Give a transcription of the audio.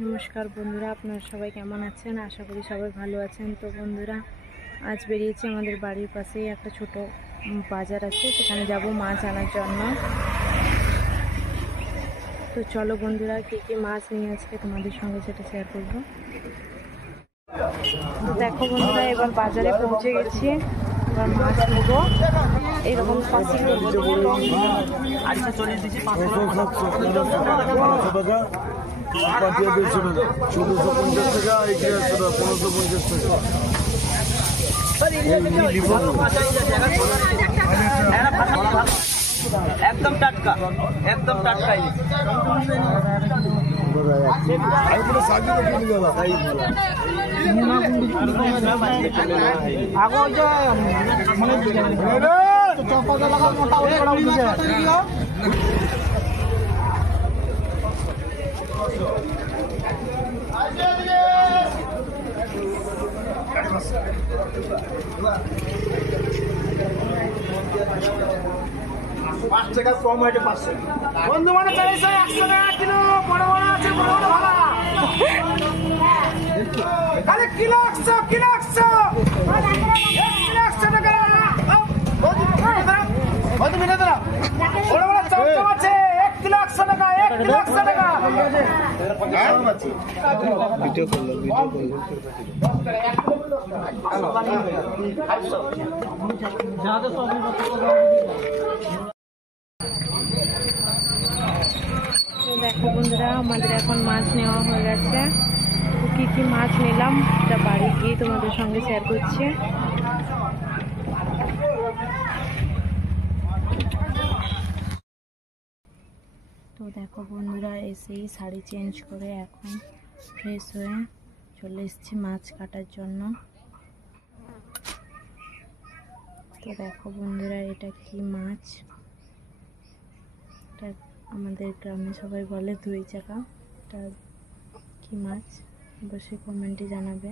নমস্কার বন্ধুরা, আপনারা সবাই কেমন আছেন? আশা করি সবাই ভালো আছেন। তো বন্ধুরা, আজ বেরিয়েছি আমাদের বাড়ির পাশেই একটা ছোট বাজার আছে, সেখানে যাব মাছ আনার জন্য। তো চলো বন্ধুরা, কী কী মাছ নিয়ে আজকে তোমাদের সঙ্গে সেটা শেয়ার করব। তো দেখো বন্ধুরা, এবার বাজারে পৌঁছে গেছি। এবার মাছ নেব, এইরকম পাশি করবো। একদম টাটকা, একদম টাটকা। পাঁচ টাকা কম হয়েছে, 500 বন্ধু মানে 100 টাকা কিলো। বড় বড় আছে, বড় বড় ভাড়া খালি কিলো 100, কিলো 100, কিলো 100 টাকা। বন্ধু মিলে দাও, বড় বড় চমচম আছে, 1 কিলো 100 টাকা, 1 কিলো 100 টাকা। ভিডিও করলো, দেখো বন্ধুরা, আমাদের এখন মাছ নেওয়া হয়ে গেছে। তো কী কী মাছ নিলাম তা বাড়ি গিয়ে তোমাদের সঙ্গে শেয়ার করছি। তো দেখো বন্ধুরা, এসেই শাড়ি চেঞ্জ করে এখন ফ্রেশ হয়ে চলে এসেছি মাছ কাটার জন্য। তো দেখো বন্ধুরা, এটা কি মাছ? এটা আমাদের গ্রামে সবাই বলে 2 চাকা। এটা কি মাছ অবশ্যই কমেন্টে জানাবে।